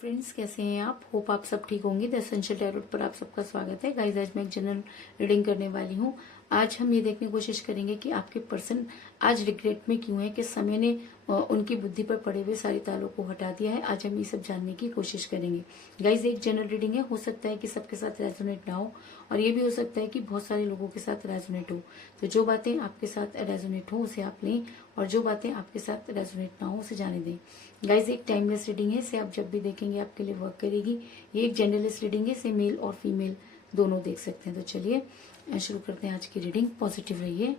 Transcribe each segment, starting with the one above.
Friends, कैसे हैं आप? होप आप सब ठीक होंगे। द एसेंशियल टैरोट पर आप सबका स्वागत है। गाइस, आज मैं एक जनरल रीडिंग करने वाली हूँ। आज हम ये देखने की कोशिश करेंगे कि आपके पर्सन आज रिग्रेट में क्यों है, कि समय ने उनकी बुद्धि पर पड़े हुए सारे तालों को हटा दिया है। आज हम ये सब जानने की कोशिश करेंगे। गाइस, एक जनरल रीडिंग है, हो सकता है कि सबके साथ रेजोनेट ना हो, और ये भी हो सकता है कि बहुत सारे लोगों के साथ रेजोनेट हो। तो जो बातें आपके साथ रेजोनेट हो उसे आप लें, और जो बातें आपके साथ रेजोनेट ना हो उसे जाने दें। गाइज, एक टाइमलेस रीडिंग है, इसे आप जब भी देखेंगे आपके लिए वर्क करेगी। ये एक जेंडरलेस रीडिंग है, इसे मेल और फीमेल दोनों देख सकते हैं। तो चलिए शुरू करते हैं आज की रीडिंग। पॉजिटिव रहिए।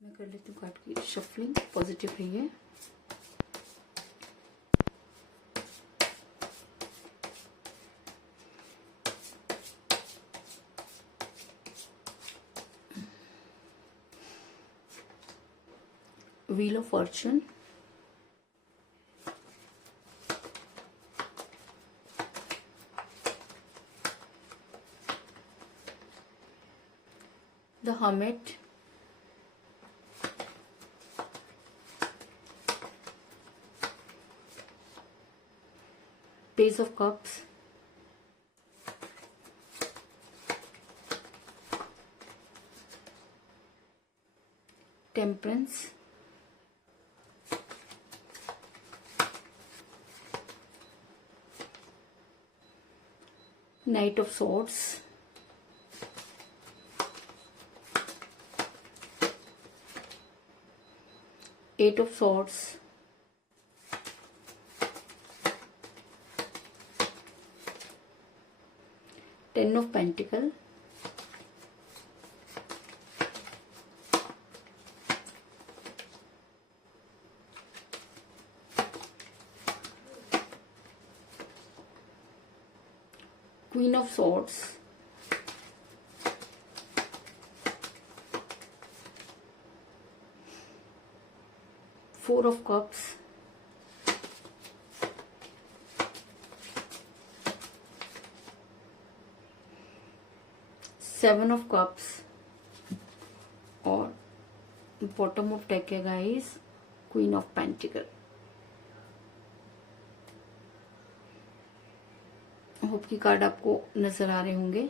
मैं कर लेती हूँ कार्ड की शफलिंग। पॉजिटिव रहिए। Wheel of fortune, the hermit, page of cups, temperance, knight of swords, eight of swords, ten of pentacle, queen of swords, four of cups, seven of cups, और bottom of deck है guys, queen of pentacle. Hope की card आपको नजर आ रहे होंगे।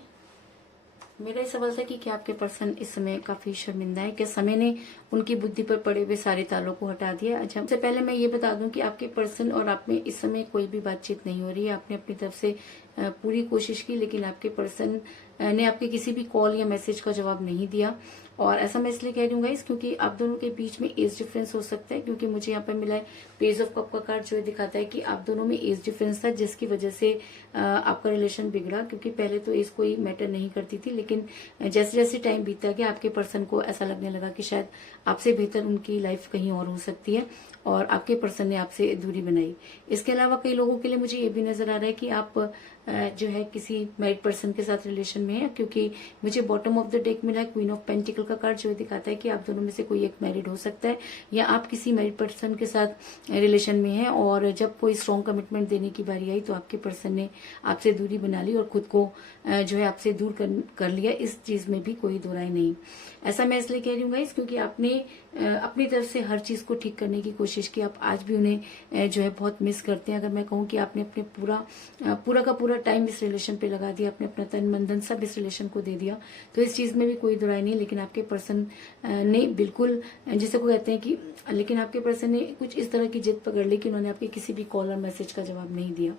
मेरा ये सवाल था कि क्या आपके पर्सन इस समय काफी शर्मिंदा है, क्या समय ने उनकी बुद्धि पर पड़े हुए सारे तालों को हटा दिया। अच्छा, सबसे पहले मैं ये बता दूं कि आपके पर्सन और आप में इस समय कोई भी बातचीत नहीं हो रही है। आपने अपनी तरफ से पूरी कोशिश की, लेकिन आपके पर्सन ने आपके किसी भी कॉल या मैसेज का जवाब नहीं दिया। और ऐसा मैं इसलिए कह रही हूँ गाइस, क्योंकि आप दोनों के बीच में एज डिफरेंस हो सकता है, क्योंकि मुझे यहाँ पर मिला है पेज ऑफ कप का कार्ड, जो दिखाता है कि आप दोनों में एज डिफरेंस था, जिसकी वजह से आपका रिलेशन बिगड़ा। क्योंकि पहले तो एज कोई मैटर नहीं करती थी, लेकिन जैसे जैसे टाइम बीतता गया आपके पर्सन को ऐसा लगने लगा कि शायद आपसे बेहतर उनकी लाइफ कहीं और हो सकती है, और आपके पर्सन ने आपसे दूरी बनाई। इसके अलावा कई लोगों के लिए मुझे ये भी नजर आ रहा है कि आप जो है किसी मैरिड पर्सन के साथ रिलेशन में है, क्योंकि मुझे बॉटम ऑफ द डेक मिला है क्वीन ऑफ पेंटिकल का कार्ड, जो दिखाता है कि आप दोनों में से कोई एक मैरिड हो सकता है, या आप किसी मैरिड पर्सन के साथ रिलेशन में हैं। और जब कोई स्ट्रॉन्ग कमिटमेंट देने की बारी आई तो आपके पर्सन ने आपसे दूरी बना ली और खुद को जो है आपसे दूर कर लिया। इस चीज में भी कोई दो राय नहीं। ऐसा मैं इसलिए कह रही हूँ गाइस, क्योंकि आपने अपनी तरफ से हर चीज को ठीक करने की कोशिश की। आप आज भी उन्हें जो है बहुत मिस करते हैं। अगर मैं कहूँ कि आपने अपने पूरा का पूरा टाइम इस रिलेशन पे लगा दिया, अपने अपना तन मन धन सब इस रिलेशन को दे दिया, तो इस चीज में भी कोई दुराई नहीं। लेकिन आपके पर्सन ने बिल्कुल, जिसे को कहते हैं कि, लेकिन आपके पर्सन ने कुछ इस तरह की जिद पकड़ ली कि उन्होंने आपके किसी भी कॉल और मैसेज का जवाब नहीं दिया।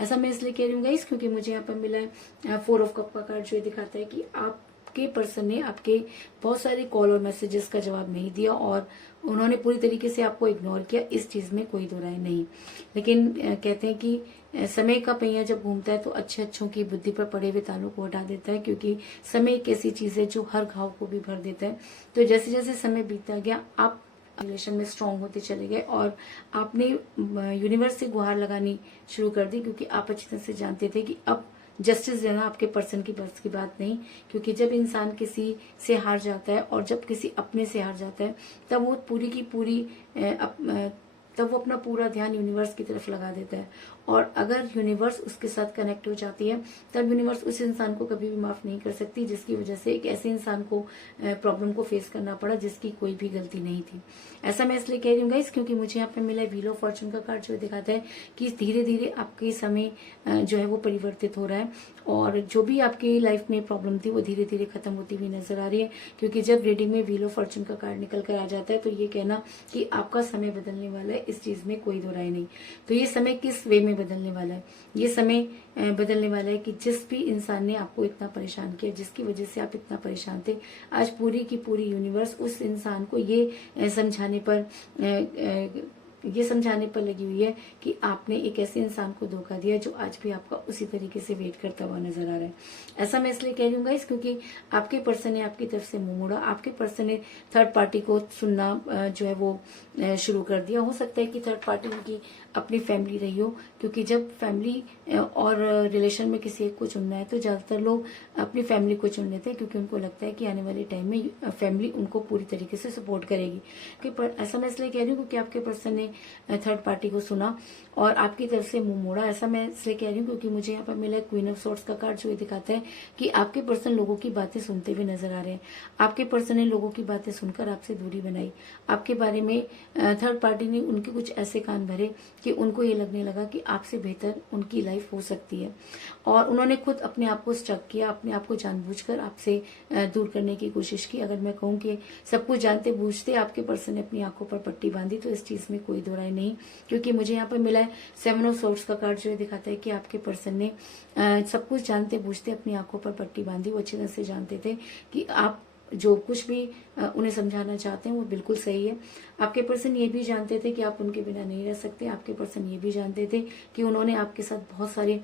ऐसा मैं इसलिए कह रही हूँ गाइस, क्योंकि मुझे यहाँ पर मिला है फोर ऑफ कप का कार्ड, जो दिखाता है कि आपके पर्सन ने आपके बहुत सारे कॉल और मैसेजेस का जवाब नहीं दिया, और उन्होंने पूरी तरीके से आपको इग्नोर किया। इस चीज में कोई दो राय नहीं। लेकिन कहते हैं कि समय का पहिया जब घूमता है तो अच्छे अच्छों की बुद्धि पर पड़े हुए तालों को हटा देता है, क्योंकि समय एक ऐसी चीज है जो हर घाव को भी भर देता है। तो जैसे जैसे समय बीतता गया आप रिलेशन में स्ट्रांग होते चले गए और आपने यूनिवर्स से गुहार लगानी शुरू कर दी, क्योंकि आप अच्छी तरह से जानते थे कि अब जस्टिस देना आपके पर्सन की बस की बात नहीं। क्योंकि जब इंसान किसी से हार जाता है और जब किसी अपने से हार जाता है तब वो पूरी की पूरी तब वो अपना पूरा ध्यान यूनिवर्स की तरफ लगा देता है। और अगर यूनिवर्स उसके साथ कनेक्ट हो जाती है तब यूनिवर्स उस इंसान को कभी भी माफ नहीं कर सकती, जिसकी वजह से एक ऐसे इंसान को प्रॉब्लम को फेस करना पड़ा जिसकी कोई भी गलती नहीं थी। ऐसा मैं इसलिए कह रही हूँ गाइस, क्योंकि मुझे यहाँ पे मिला व्हील ऑफ फॉर्चून का कार्ड जो दिखाता है कि धीरे धीरे आपके समय जो है वो परिवर्तित हो रहा है और जो भी आपकी लाइफ में प्रॉब्लम थी वो धीरे धीरे खत्म होती हुई नजर आ रही है। क्योंकि जब रीडिंग में व्हील ऑफ फॉर्चून का कार्ड निकल कर आ जाता है तो ये कहना कि आपका समय बदलने वाला है, इस चीज में कोई दो राय नहीं। तो ये समय किस वे में बदलने वाला है? ये समय बदलने वाला है कि जिस भी इंसान ने आपको इतना परेशान किया, जिसकी वजह से आप इतना परेशान थे, आज पूरी की पूरी यूनिवर्स उस इंसान को ये समझाने पर लगी हुई है कि आपने एक ऐसे इंसान को धोखा दिया जो आज भी आपका उसी तरीके से वेट करता हुआ नजर आ रहा है। ऐसा मैं इसलिए कह रही हूँ गाइस, क्योंकि आपके पर्सन ने आपकी तरफ से मुंह मोड़ा, आपके पर्सन ने थर्ड पार्टी को सुनना जो है वो शुरू कर दिया। हो सकता है कि थर्ड पार्टी उनकी अपनी फैमिली रही हो, क्योंकि जब फैमिली और रिलेशन में किसी एक को चुनना है तो ज्यादातर लोग अपनी फैमिली को चुन लेते हैं, क्योंकि उनको लगता है कि आने वाले टाइम में फैमिली उनको पूरी तरीके से सपोर्ट करेगी। ऐसा मैं इसलिए कह रही हूँ क्योंकि आपके पर्सन ने थर्ड पार्टी को सुना और आपकी तरफ से मुंह मोड़ा। ऐसा मैं इसलिए कह रही हूँ क्योंकि मुझे यहाँ पर मिला क्वीन ऑफ सोर्ड्स का कार्ड जो ये दिखाता है कि आपके पर्सन लोगों की बातें सुनते हुए नजर आ रहे हैं। आपके पर्सन ने लोगों की बातें सुनकर आपसे दूरी बनाई। आपके बारे में थर्ड पार्टी ने उनके कुछ ऐसे कान भरे कि उनको ये लगने लगा कि आपसे बेहतर उनकी लाइफ हो सकती है और उन्होंने खुद अपने आप को स्टक किया, अपने आप को जानबूझकर आपसे दूर करने की कोशिश की। अगर मैं कहूँ कि सब कुछ जानते बूझते आपके पर्सन ने अपनी आंखों पर पट्टी बांधी तो इस चीज में कोई दो राय नहीं, क्योंकि मुझे यहाँ पर मिला है 7 ऑफ सोर्ड्स का कार्ड जो है दिखाता है कि आपके पर्सन ने सब कुछ जानते बूझते अपनी आंखों पर पट्टी बांधी। वो अच्छी तरह से जानते थे कि आप जो कुछ भी उन्हें समझाना चाहते हैं वो बिल्कुल सही है। आपके पर्सन ये भी जानते थे कि आप उनके बिना नहीं रह सकते। आपके पर्सन ये भी जानते थे कि उन्होंने आपके साथ बहुत सारे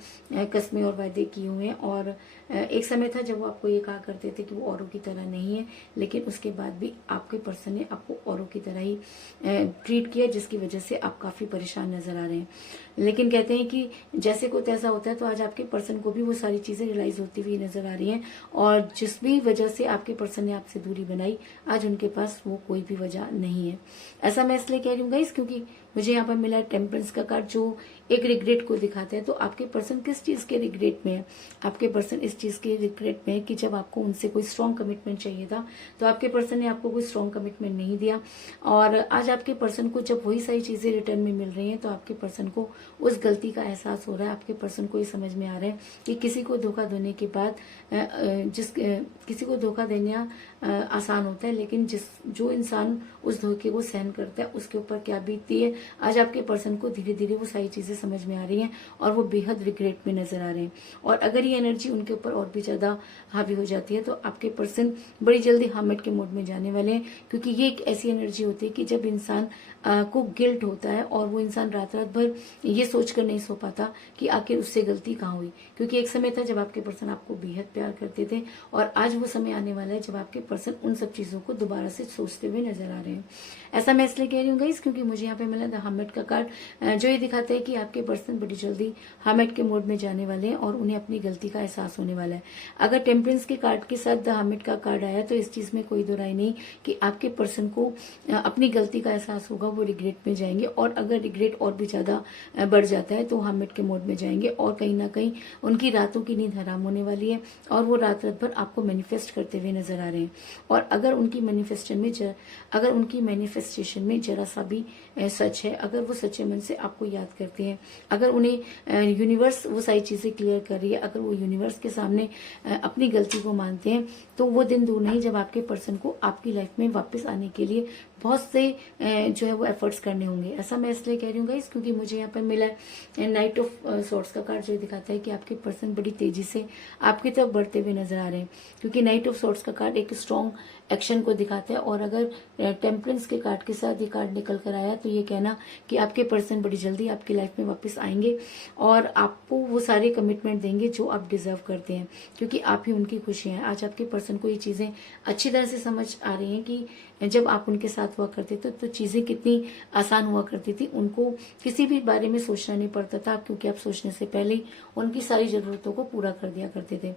कस्में और वायदे किए हुए हैं और एक समय था जब वो आपको ये कहा करते थे कि वो औरों की तरह नहीं है, लेकिन उसके बाद भी आपके पर्सन ने आपको औरों की तरह ही ट्रीट किया, जिसकी वजह से आप काफी परेशान नजर आ रहे हैं। लेकिन कहते हैं कि जैसे को तैसा होता है, तो आज आपके पर्सन को भी वो सारी चीजें रियलाइज होती हुई नजर आ रही हैं और जिस भी वजह से आपके पर्सन ने आपसे दूरी बनाई आज उनके पास वो कोई भी वजह नहीं है। ऐसा मैं इसलिए कह रही हूँ गाइस क्योंकि मुझे यहाँ पर मिला है टेम्परेंस का कार्ड जो एक रिग्रेट को दिखाता है। तो आपके पर्सन किस चीज के रिग्रेट में है? आपके पर्सन इस चीज के रिग्रेट में है कि जब आपको उनसे कोई स्ट्रॉन्ग कमिटमेंट चाहिए था तो आपके पर्सन ने आपको कोई स्ट्रॉन्ग कमिटमेंट नहीं दिया और आज आपके पर्सन को जब वही सारी चीजें रिटर्न में मिल रही हैं तो आपके पर्सन को उस गलती का एहसास हो रहा है। आपके पर्सन को ये समझ में आ रहा है कि किसी को धोखा देने के बाद किसी को धोखा देना आसान होता है, लेकिन जो इंसान उस धोखे को सहन करता है उसके ऊपर क्या बीतती है। आज आपके पर्सन को धीरे धीरे वो सारी चीजें समझ में आ रही हैं और वो बेहद रिग्रेट में नजर आ रहे हैं। और अगर ये एनर्जी उनके ऊपर और भी ज्यादा हावी हो जाती है तो आपके पर्सन बड़ी जल्दी हर्मिट के मोड में जाने वाले हैं, क्योंकि ये एक ऐसी एनर्जी होती है कि जब इंसान को गिल्ट होता है और वो इंसान रात रात भर ये सोचकर नहीं सो पाता कि आखिर उससे गलती कहाँ हुई। क्योंकि एक समय था जब आपके पर्सन आपको बेहद प्यार करते थे और आज वो समय आने वाला है जब आपके पर्सन उन सब चीजों को दोबारा से सोचते हुए नजर आ रहे हैं। ऐसा मैं इसलिए कह रही हूँ गाइस क्योंकि मुझे यहाँ पे मिला द हर्मिट का कार्ड जो ये दिखाता है कि आपके पर्सन बड़ी जल्दी हर्मिट के मोड में जाने वाले हैं और उन्हें अपनी गलती का एहसास होने वाला है। अगर टेम्परेंस के कार्ड के साथ द हर्मिट का कार्ड आया तो इस चीज में कोई दो राय नहीं कि आपके पर्सन को अपनी गलती का एहसास होगा, वो रिग्रेट में जाएंगे और अगर रिग्रेट और भी ज्यादा बढ़ जाता है तो हर्मिट के मोड में जाएंगे और कहीं ना कहीं उनकी रातों की नींद हराम होने वाली है और वो रात रात भर आपको मैनिफेस्ट करते हुए नजर आ रहे हैं। और अगर उनकी मैनिफेस्टेशन में जरा सा भी सच है, अगर वो सच्चे मन से आपको याद करते हैं, अगर उन्हें यूनिवर्स वो सारी चीजें क्लियर कर रही है, अगर वो यूनिवर्स के सामने अपनी गलती को मानते हैं तो वो दिन दूर नहीं जब आपके पर्सन को आपकी लाइफ में वापस आने के लिए बहुत से जो है वो एफर्ट्स करने होंगे। ऐसा मैं इसलिए कह रही हूँ गाइस क्योंकि मुझे यहाँ पर मिला नाइट ऑफ सॉर्ड्स का कार्ड जो दिखाता है कि आपके पर्सन बड़ी तेजी से आपकी तरफ बढ़ते हुए नजर आ रहे हैं, क्योंकि नाइट ऑफ सॉर्ड्स का कार्ड एक स्ट्रॉन्ग एक्शन को दिखाता है। और अगर टेम्परेंस के कार्ड के साथ ये कार्ड निकल कर आया तो ये कहना कि आपके पर्सन बड़ी जल्दी आपकी लाइफ में वापस आएंगे और आपको वो सारे कमिटमेंट देंगे जो आप डिजर्व करते हैं, क्योंकि आप ही उनकी खुशी हैं। आज आपके पर्सन को ये चीजें अच्छी तरह से समझ आ रही हैं कि जब आप उनके साथ हुआ करते थे तो चीजें कितनी आसान हुआ करती थी। उनको किसी भी बारे में सोचना नहीं पड़ता था, क्योंकि आप सोचने से पहले ही उनकी सारी जरूरतों को पूरा कर दिया करते थे।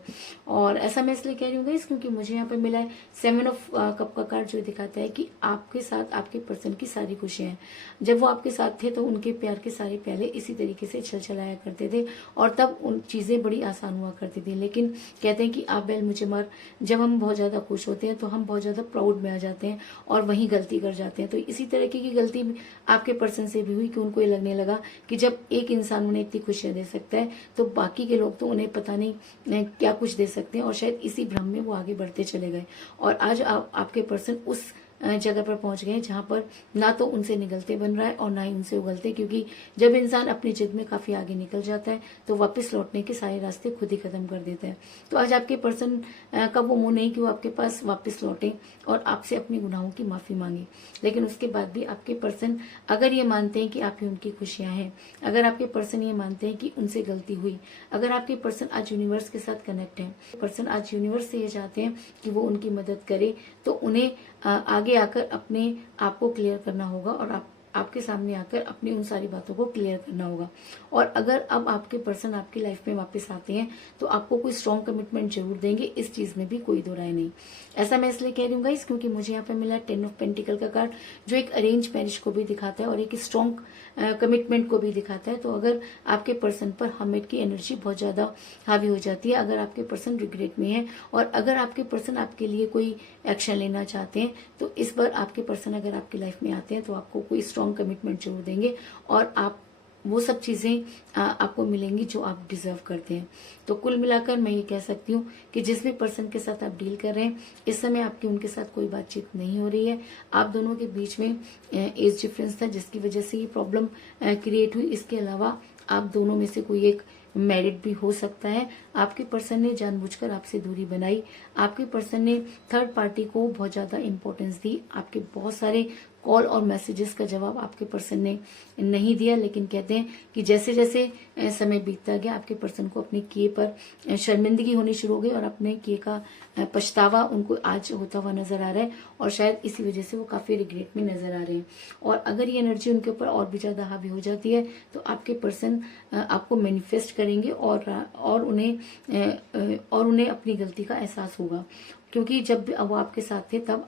और ऐसा मैं इसलिए कह रही हूँ गाइस क्योंकि मुझे यहाँ पे मिला है 7 ऑफ कप का कार्ड जो दिखाता है कि आपके साथ आपके पर्सन की सारी खुशियां हैं। जब वो आपके साथ थे तो उनके प्यार के सारे पहले इसी तरीके से छलछलाया करते थे और तब उन चीजें बड़ी आसान हुआ करती थी। लेकिन कहते हैं कि आप बैल मुझे मार, जब हम बहुत ज्यादा खुश होते हैं तो हम बहुत ज्यादा प्राउड में आ जाते हैं और वहीं गलती कर जाते हैं। तो इसी तरीके की गलती आपके पर्सन से भी हुई कि उनको ये लगने लगा कि जब एक इंसान उन्हें इतनी खुशियां दे सकता है तो बाकी के लोग तो उन्हें पता नहीं क्या कुछ दे सकते हैं, और शायद इसी भ्रम में वो आगे बढ़ते चले गए। और आज आपके पर्सन उस जगह पर पहुंच गए जहां पर ना तो उनसे निगलते बन रहा है और ना ही उनसे उगलते, क्योंकि जब इंसान अपनी जिद में काफी आगे निकल जाता है तो वापस लौटने के सारे रास्ते खुद ही खत्म कर देता है। तो आज आपके पर्सन का वो मुंह नहीं कि वो आपके पास वापस लौटे और आपसे अपने गुनाहों की माफी मांगे, लेकिन उसके बाद भी आपके पर्सन अगर ये मानते हैं कि आप ही उनकी खुशियां हैं, अगर आपके पर्सन ये मानते हैं कि उनसे गलती हुई, अगर आपके पर्सन आज यूनिवर्स के साथ कनेक्ट है, पर्सन आज यूनिवर्स से ये चाहते हैं कि वो उनकी मदद करे, तो उन्हें आगे आकर अपने आप को क्लियर करना होगा और आपके सामने आकर अपनी उन सारी बातों को क्लियर करना होगा। और अगर अब आपके पर्सन आपकी लाइफ में वापस आते हैं तो आपको कोई स्ट्रॉन्ग कमिटमेंट जरूर देंगे, इस चीज में भी कोई दो राय नहीं। ऐसा मैं इसलिए कह रही हूँ गाइस क्योंकि मुझे यहाँ पे मिला 10 ऑफ पेंटिकल का कार्ड जो एक अरेंज मैरिज को भी दिखाता है और एक स्ट्रॉन्ग कमिटमेंट को भी दिखाता है। तो अगर आपके पर्सन पर हमेट की एनर्जी बहुत ज्यादा हावी हो जाती है, अगर आपके पर्सन रिग्रेट में है और अगर आपके पर्सन आपके लिए कोई एक्शन लेना चाहते हैं तो इस बार आपके पर्सन अगर आपकी लाइफ में आते हैं तो आपको कोई स्ट्रॉन्ग कमिटमेंट जरूर देंगे और आप वो सब चीजें आपको मिलेंगी जो आप डिजर्व करते हैं। तो कुल मिलाकर मैं ये कह सकती हूँ कि जिस भी पर्सन के साथ आप डील कर रहे हैं इस समय आपकी उनके साथ कोई बातचीत नहीं हो रही है। आप दोनों के बीच में एज डिफरेंस था जिसकी वजह से ये प्रॉब्लम क्रिएट हुई। इसके अलावा आप दोनों में से कोई एक मैरिड भी हो सकता है। आपके पर्सन ने जानबूझकर आपसे दूरी बनाई, आपके पर्सन ने थर्ड पार्टी को बहुत ज्यादा इंपॉर्टेंस दी, आपके बहुत सारे कॉल और मैसेजेस का जवाब आपके पर्सन ने नहीं दिया। लेकिन कहते हैं कि जैसे जैसे समय बीतता गया आपके पर्सन को अपने किए पर शर्मिंदगी होनी शुरू हो गई और अपने किए का पछतावा उनको आज होता हुआ नजर आ रहा है और शायद इसी वजह से वो काफी रिग्रेट में नजर आ रहे हैं। और अगर ये एनर्जी उनके ऊपर और भी ज्यादा हावी हो जाती है तो आपके पर्सन आपको मैनिफेस्ट करेंगे और उन्हें अपनी गलती का एहसास होगा, क्योंकि जब वो आपके साथ थे तब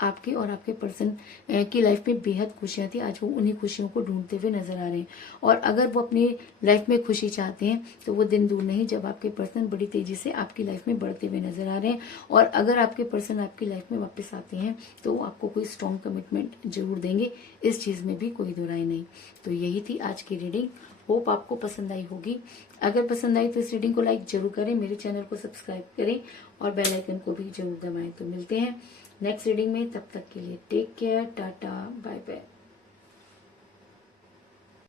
आपके और आपके पर्सन की लाइफ में बेहद खुशियां थी। आज वो उन्हीं खुशियों को ढूंढते हुए नजर आ रहे हैं और अगर वो अपनी लाइफ में खुशी चाहते हैं तो वो दिन दूर नहीं जब आपके पर्सन बड़ी तेजी से आपकी लाइफ में बढ़ते हुए नजर आ रहे हैं। और अगर आपके पर्सन आपकी लाइफ में वापस आते हैं तो वो आपको कोई स्ट्रॉन्ग कमिटमेंट जरूर देंगे, इस चीज में भी कोई दो राय नहीं। तो यही थी आज की रीडिंग, होप आपको पसंद आई होगी। अगर पसंद आई तो इस रीडिंग को लाइक जरूर करें, मेरे चैनल को सब्सक्राइब करें और बेल आइकन को भी जरूर दबाएं। तो मिलते हैं नेक्स्ट रीडिंग में, तब तक के लिए take care, tata, bye bye.